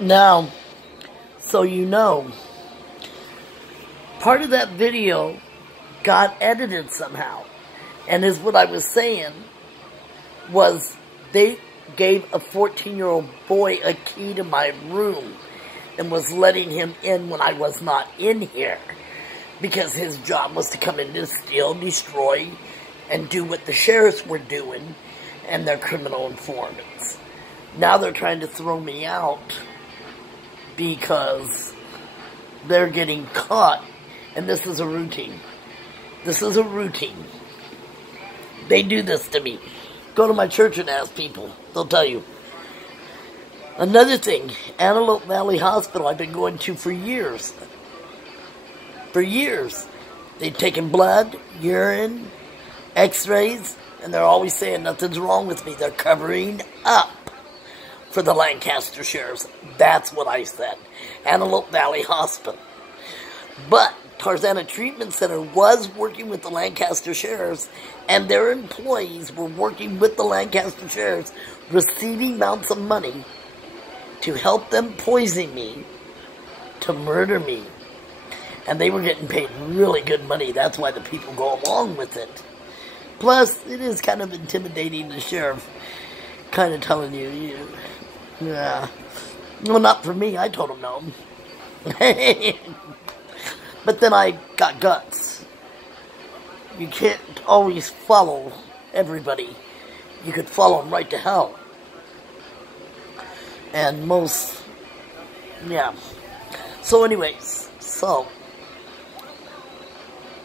Now, so you know, part of that video got edited somehow. And is what I was saying was they gave a 14-year-old boy a key to my room and was letting him in when I was not in here. Because his job was to come in to steal, destroy, and do what the sheriffs were doing and their criminal informants. Now they're trying to throw me out because they're getting caught. And this is a routine. This is a routine. They do this to me. Go to my church and ask people. They'll tell you. Another thing, Antelope Valley Hospital I've been going to for years. For years. They've taken blood, urine, x-rays, and they're always saying nothing's wrong with me. They're covering up for the Lancaster Sheriffs. That's what I said. Antelope Valley Hospital. But Tarzana Treatment Center was working with the Lancaster Sheriffs, and their employees were working with the Lancaster Sheriffs, receiving amounts of money to help them poison me, to murder me. And they were getting paid really good money. That's why the people go along with it. Plus, it is kind of intimidating, the sheriff kind of telling you, yeah. Well, not for me. I told him no. But then I got guts. You can't always follow everybody. You could follow them right to hell. And most, yeah. So anyways,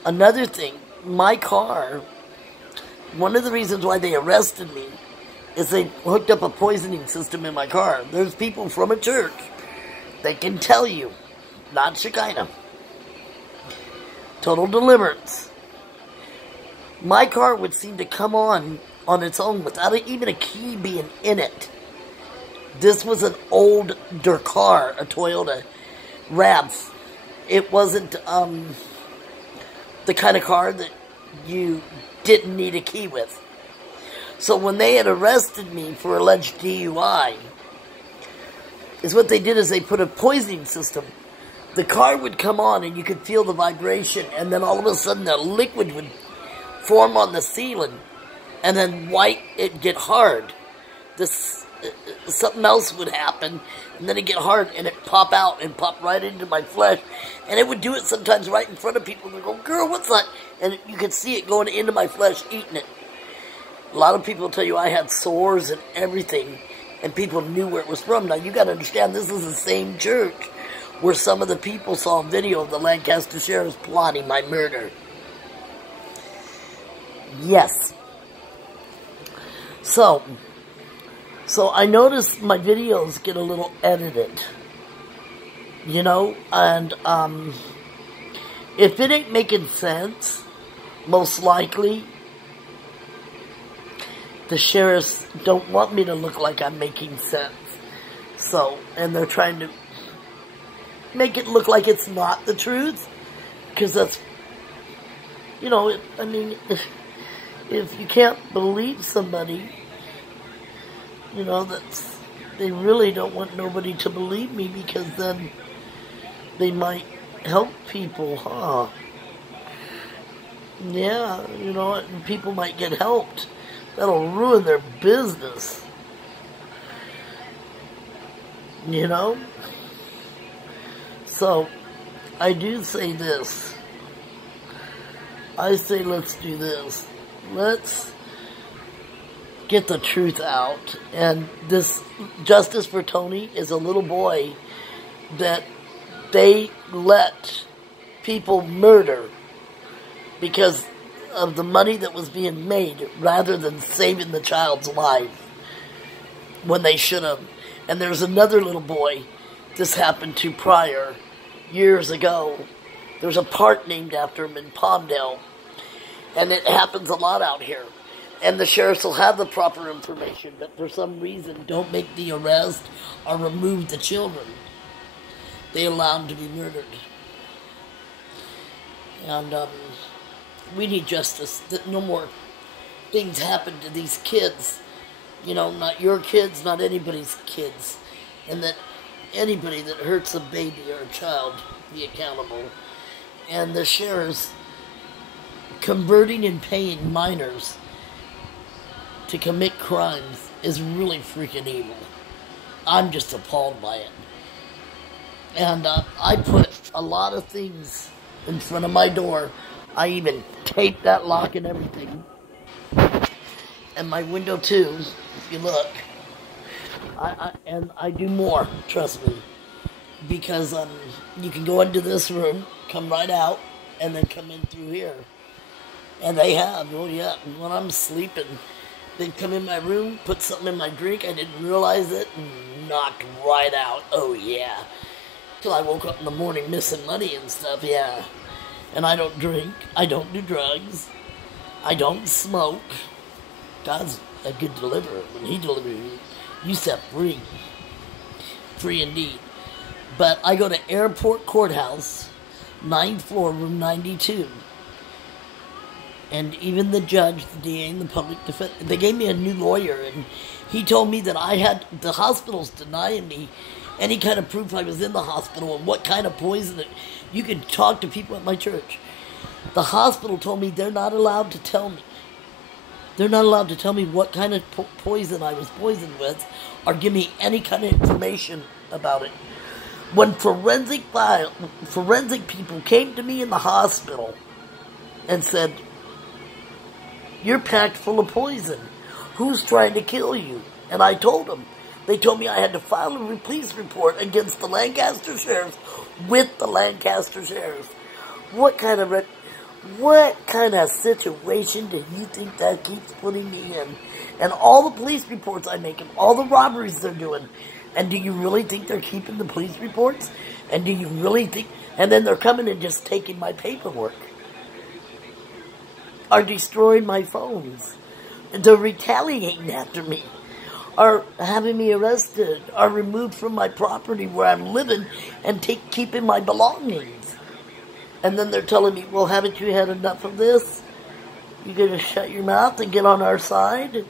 another thing, my car, one of the reasons why they arrested me is they hooked up a poisoning system in my car. There's people from a church that can tell you, not Shekinah, Total Deliverance. My car would seem to come on its own without even a key being in it. This was an older car, a Toyota RAV4. It wasn't the kind of car that you didn't need a key with. So when they had arrested me for alleged DUI, is what they did is they put a poisoning system. The car would come on and you could feel the vibration, and then all of a sudden the liquid would form on the ceiling, and then it'd get hard. Something else would happen, and then it'd get hard, and it'd pop out and pop right into my flesh. And it would do it sometimes right in front of people, and they'd go, "Girl, what's that?" And you could see it going into my flesh, eating it. A lot of people tell you I had sores and everything, and people knew where it was from. Now, you got to understand, this is the same church where some of the people saw a video of the Lancaster Sheriffs plotting my murder. Yes. So I noticed my videos get a little edited, and if it ain't making sense, most likely the sheriffs don't want me to look like I'm making sense. And they're trying to make it look like it's not the truth, because that's, if you can't believe somebody, they really don't want nobody to believe me, because then they might help people, huh? Yeah, and people might get helped. That'll ruin their business. So, I do say this. I say let's do this. Let's get the truth out. And this Justice for Tony is a little boy that they let people murder because of the money that was being made rather than saving the child's life when they should have. And there's another little boy this happened to prior, years ago. There's a park named after him in Palmdale, and it happens a lot out here. And the sheriffs will have the proper information, but for some reason don't make the arrest or remove the children. They allow them to be murdered. And we need justice, that no more things happen to these kids. Not your kids, not anybody's kids. And that anybody that hurts a baby or a child be accountable. And the sheriffs converting and paying minors to commit crimes is really freaking evil. I'm just appalled by it. And I put a lot of things in front of my door. I even taped that lock and everything. And my window too, if you look. And I do more, trust me. Because you can go into this room, come right out, and then come in through here. And they have, oh yeah, when I'm sleeping, they'd come in my room, put something in my drink, I didn't realize it, and knocked right out, oh yeah. Till I woke up in the morning missing money and stuff, yeah. And I don't drink, I don't do drugs, I don't smoke. God's a good deliverer. When He delivers you, you set free. Free indeed. But I go to Airport Courthouse, 9th floor, room 92. And even the judge, the DA, and the public defender, they gave me a new lawyer, and he told me that the hospital's denying me any kind of proof I was in the hospital and what kind of poison you can talk to people at my church. The hospital told me they're not allowed to tell me. They're not allowed to tell me what kind of poison I was poisoned with or give me any kind of information about it. When forensic people came to me in the hospital and said, "You're packed full of poison. Who's trying to kill you?" And I told them. They told me I had to file a police report against the Lancaster Sheriff with the Lancaster Sheriff. What kind of situation do you think that keeps putting me in? And all the police reports I make and all the robberies they're doing. And do you really think they're keeping the police reports? And do you really think... And then they're coming and just taking my paperwork. Are destroying my phones. They're retaliating after me. Are having me arrested. Are removed from my property where I'm living and keeping my belongings. And then they're telling me, well, haven't you had enough of this? You're going to shut your mouth and get on our side? And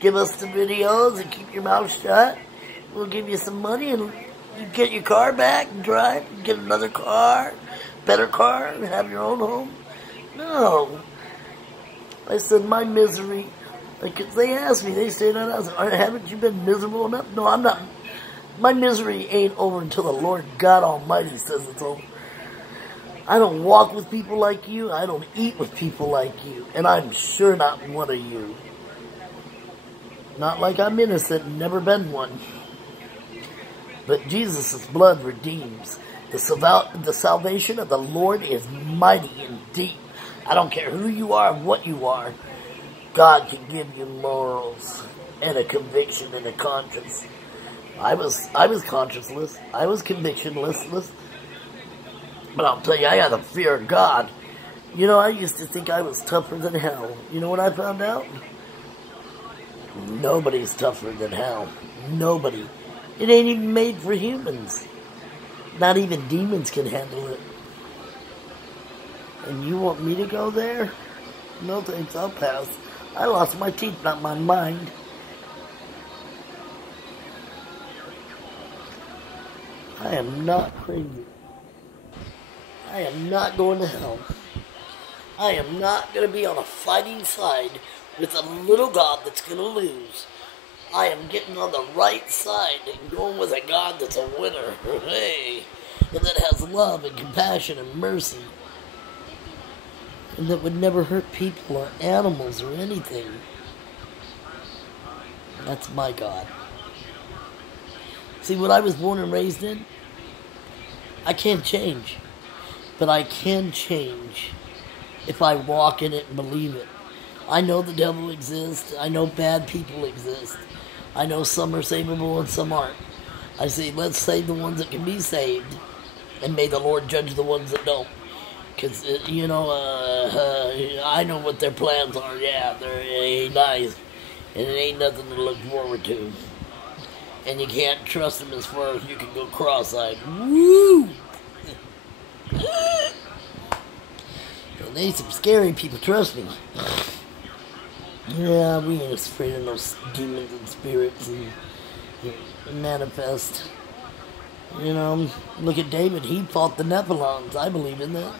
give us the videos and keep your mouth shut? We'll give you some money and you get your car back and drive and get another car, better car, and have your own home? No. I said, my misery, like they asked me, they said, haven't you been miserable enough? No, I'm not. My misery ain't over until the Lord God Almighty says it's over. I don't walk with people like you. I don't eat with people like you. And I'm sure not one of you. Not like I'm innocent, never been one. But Jesus' blood redeems. The salvation of the Lord is mighty and deep. I don't care who you are, what you are. God can give you morals and a conviction and a conscience. I was conscienceless. I was convictionless. But I'll tell you, I got the fear of God. You know, I used to think I was tougher than hell. You know what I found out? Nobody's tougher than hell. Nobody. It ain't even made for humans. Not even demons can handle it. And you want me to go there? No thanks, I'll pass. I lost my teeth, not my mind. I am not crazy. I am not going to hell. I am not going to be on a fighting side with a little God that's going to lose. I am getting on the right side and going with a God that's a winner. Hey, and that has love and compassion and mercy. And that would never hurt people or animals or anything. That's my God. See, what I was born and raised in, I can't change. But I can change if I walk in it and believe it. I know the devil exists. I know bad people exist. I know some are savable and some aren't. I say, let's save the ones that can be saved. And may the Lord judge the ones that don't. Because, you know, I know what their plans are. Yeah, they ain't nice. And it ain't nothing to look forward to. And you can't trust them as far as you can go cross-eyed. Woo! And they some scary people, trust me. Yeah, we ain't afraid of those demons and spirits and manifest. You know, look at David. He fought the Nephilims. I believe in that.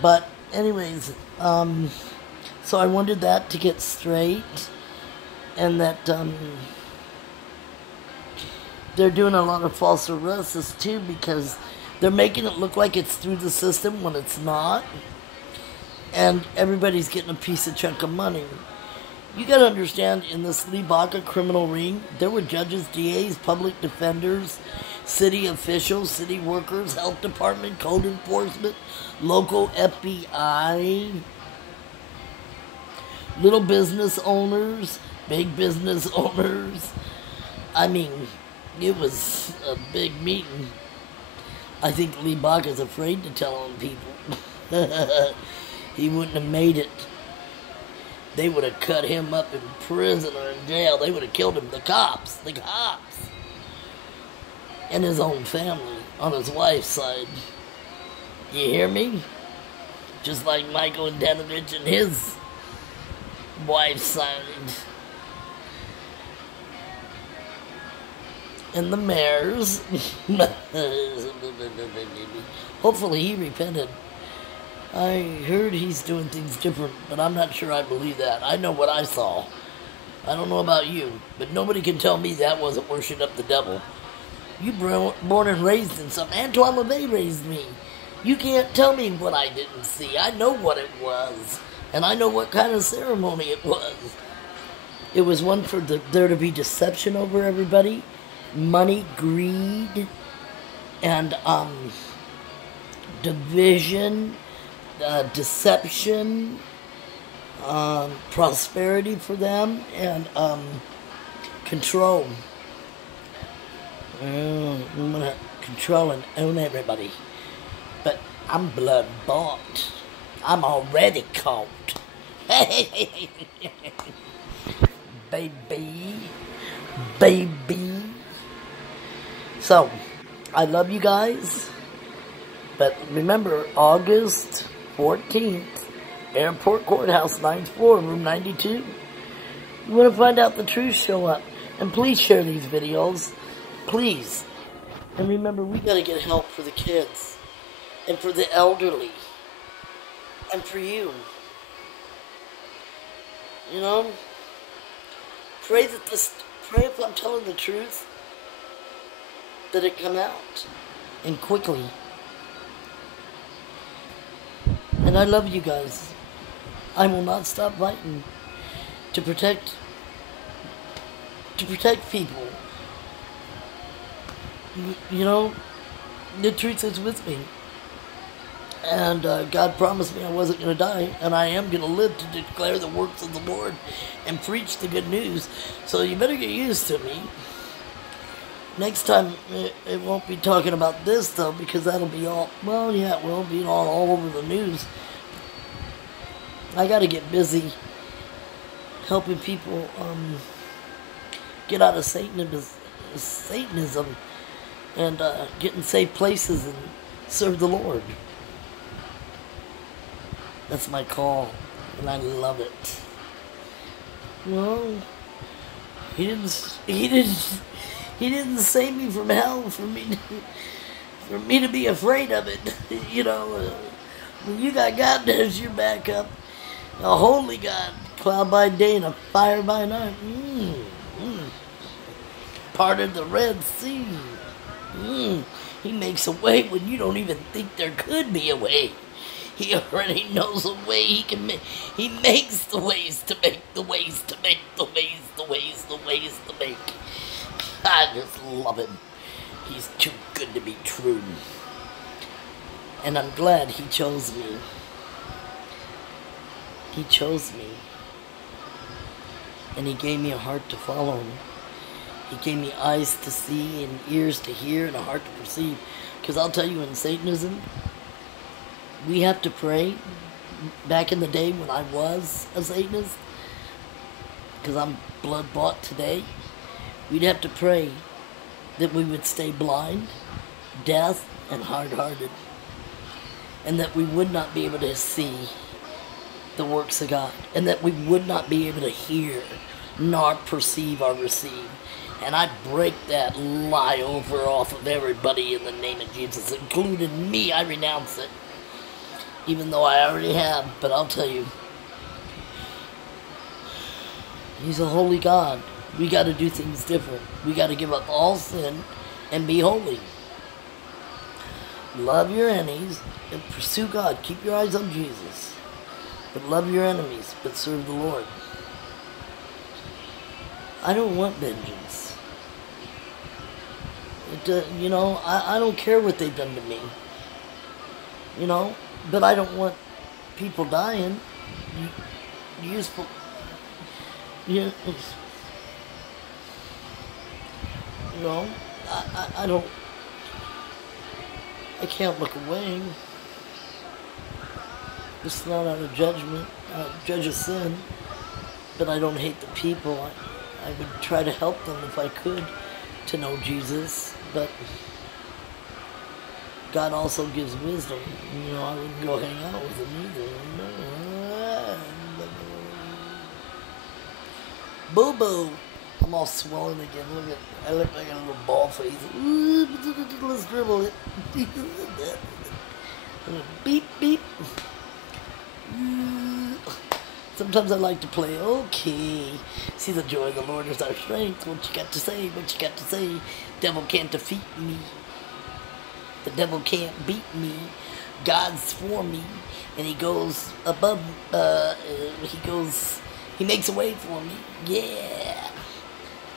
But anyways, so I wanted that to get straight, and that they're doing a lot of false arrests too, because they're making it look like it's through the system when it's not, and everybody's getting a piece of chunk of money. You gotta understand, in this Lee Baca criminal ring, there were judges, DAs, public defenders, city officials, city workers, health department, code enforcement, local FBI, little business owners, big business owners. I mean, it was a big meeting. I think Lee Baca's afraid to tell on people. He wouldn't have made it. They would have cut him up in prison or in jail. They would have killed him. The cops. And his own family on his wife's side. You hear me? Just like Michael Antonovich and his wife's side. And the mayors. Hopefully he repented. I heard he's doing things different, but I'm not sure I believe that. I know what I saw. I don't know about you, but nobody can tell me that wasn't worshiping up the devil. You born and raised in something. Antoine LaVey raised me. You can't tell me what I didn't see. I know what it was, and I know what kind of ceremony it was. It was one for there to be deception over everybody, money, greed, and division, deception, prosperity for them, and control. I'm gonna control and own everybody. But I'm blood bought. I'm already caught. Baby. So, I love you guys. But remember, August 14th, Airport Courthouse, 9th floor, room 92. You want to find out the truth, show up. And please share these videos. Please. And remember, we got to get help for the kids. And for the elderly. And for you. You know? Pray if I'm telling the truth, that it come out. And quickly. And I love you guys. I will not stop fighting to protect people. You know, the truth is with me. And God promised me I wasn't going to die, and I am going to live to declare the works of the Lord and preach the good news. So you better get used to me. Next time, it won't be talking about this, though, because that'll be all, well, yeah, it will be all over the news. I got to get busy helping people get out of Satanism and get in safe places and serve the Lord. That's my call, and I love it. Well, he didn't save me from hell for me to be afraid of it. You know, when you got God as your backup, a holy God, cloud by day and a fire by night. Parted the Red Sea. He makes a way when you don't even think there could be a way. He already knows a way he can make. He makes the ways to make the ways to make the ways to make. I just love him. He's too good to be true. And I'm glad he chose me. He chose me. And he gave me a heart to follow him. He gave me eyes to see and ears to hear and a heart to perceive. Because I'll tell you, in Satanism, we have to pray. Back in the day when I was a Satanist, because I'm blood bought today, we'd have to pray that we would stay blind, deaf, and hard-hearted. And that we would not be able to see the works of God. And that we would not be able to hear, nor perceive or receive. And I break that lie over off of everybody in the name of Jesus, including me. I renounce it. Even though I already have. But I'll tell you, He's a holy God. We got to do things different. We got to give up all sin and be holy. Love your enemies and pursue God. Keep your eyes on Jesus. But love your enemies, but serve the Lord. I don't want vengeance. I don't care what they've done to me. But I don't want people dying. Useful. I don't. I can't look away. It's not out of judgment. I don't judge a sin. But I don't hate the people. I would try to help them if I could to know Jesus. But God also gives wisdom. I wouldn't go hang out with him either. Boo-boo. I'm all swollen again. Look I look like a little ball face. Let's dribble it. Beep, beep. Sometimes I like to play, okay. See, the joy of the Lord is our strength. What you got to say? What you got to say? Devil can't defeat me. The devil can't beat me. God's for me. And he goes above, he makes a way for me. Yeah.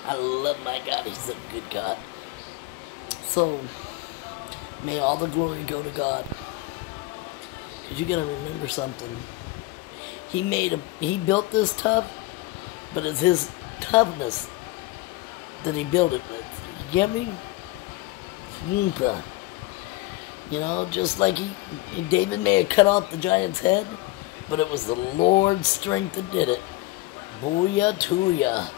I love my God. He's a good God. So, may all the glory go to God. Because you got to remember something. He built this tough, but it's his toughness that he built it with. You get me? Just like David may have cut off the giant's head, but it was the Lord's strength that did it. Booyah to ya.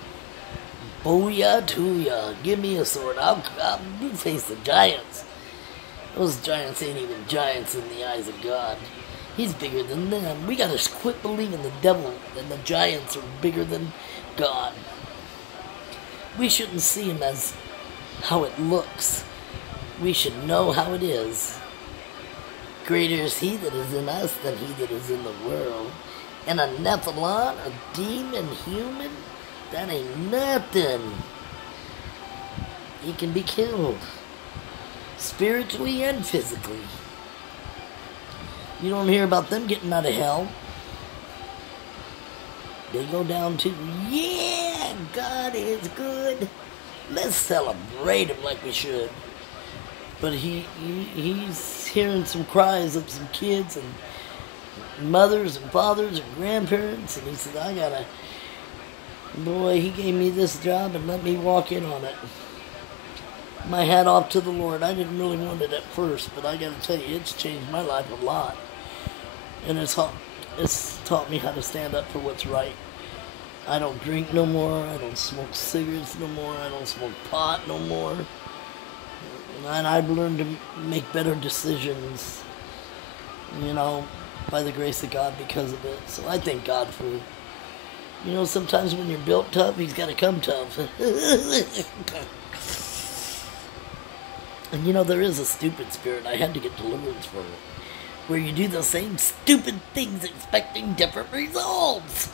Booyah to ya. Give me a sword. I'll face the giants. Those giants ain't even giants in the eyes of God. He's bigger than them. We gotta quit believing the devil and the giants are bigger than God. We shouldn't see him as how it looks. We should know how it is. Greater is he that is in us than he that is in the world. And a Nephilim, a demon, human, that ain't nothing. He can be killed. Spiritually and physically. You don't hear about them getting out of hell. They go down to, yeah, God is good. Let's celebrate him like we should. But he's hearing some cries of some kids and mothers and fathers and grandparents. And he said, boy, he gave me this job and let me walk in on it. My hat off to the Lord. I didn't really want it at first, but I got to tell you, it's changed my life a lot. And it's taught me how to stand up for what's right. I don't drink no more. I don't smoke cigarettes no more. I don't smoke pot no more. And I've learned to make better decisions, by the grace of God because of it. So I thank God for it. Sometimes when you're built tough, he's got to come tough. And there is a stupid spirit. I had to get deliverance from it. Where you do the same stupid things expecting different results.